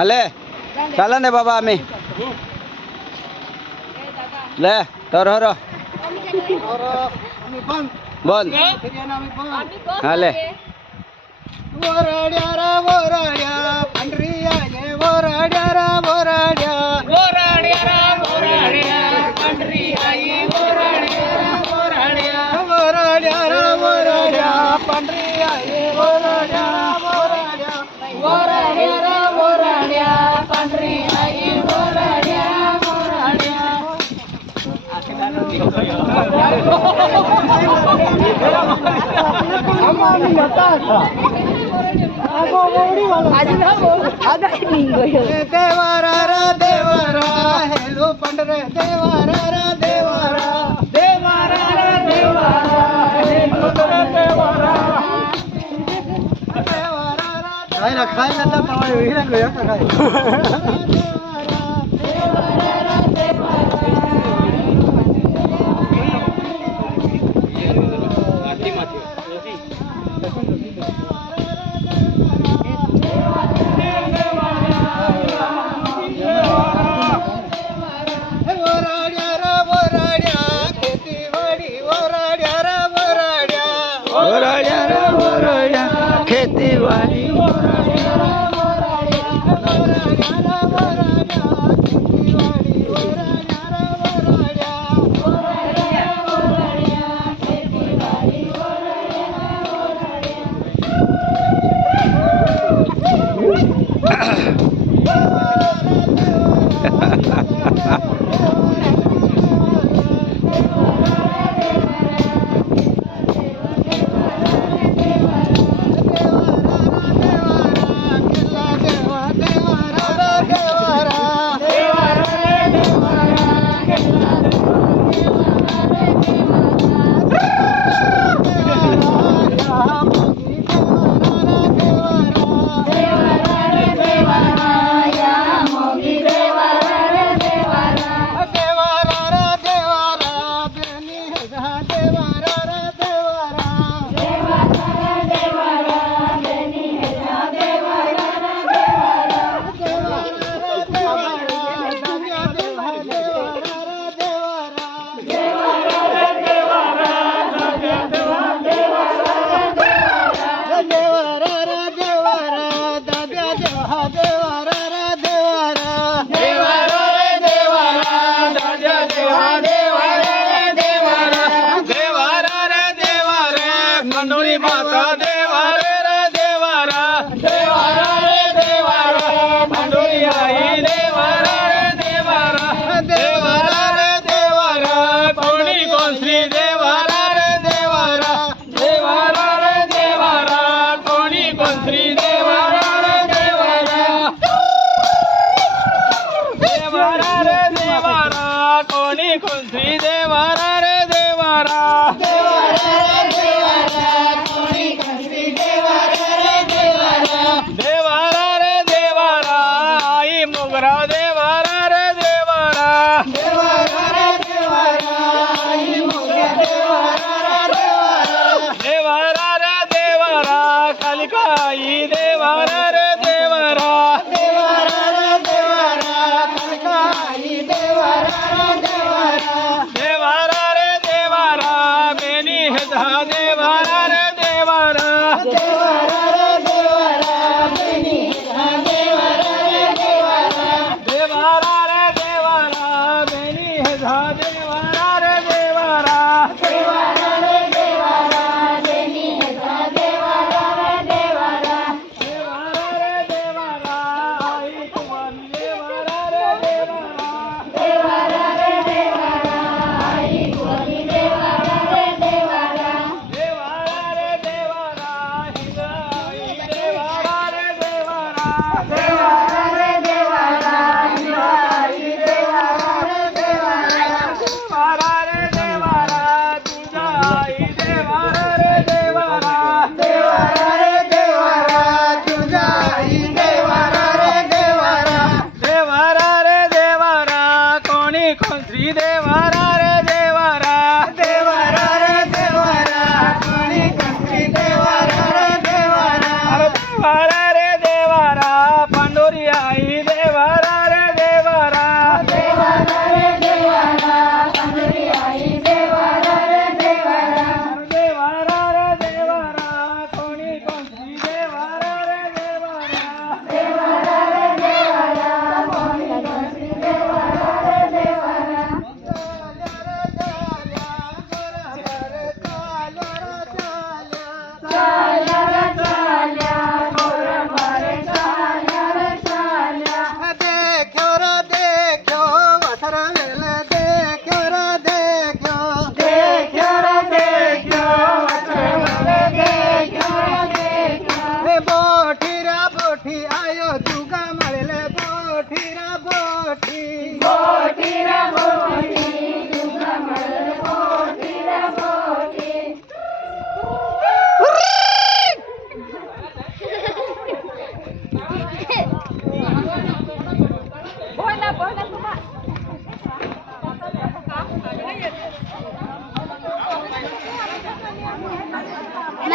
आले चला ना बाबा आम्ही ले तर हरो बंद आले वराड्या रा वराड्या पंढरीया ये वराड्या रा वराड्या वराड्या रा वराड्या पंढरी आई वराड्या रा वराड्या वराड्या रा वराड्या पंढरी आई वराड्या वराड्या वराड्या रा वराड्या पंढरी आई वराड्या वराड्या देवारा रा देवारा हेलो पंढरे देवारा रा देवारा देवारा रा देवारा हेलो पंढरे देवारा देवारा रा खायला खायला तर पावाय हिरा गया का काय खेतीवाड़ी श्री देवारा रे देवारा देवारा रे देवारा कोणी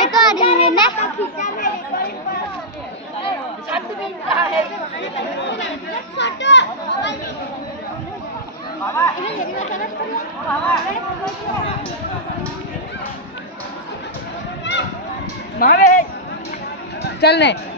फोटो आ रही है ना चलने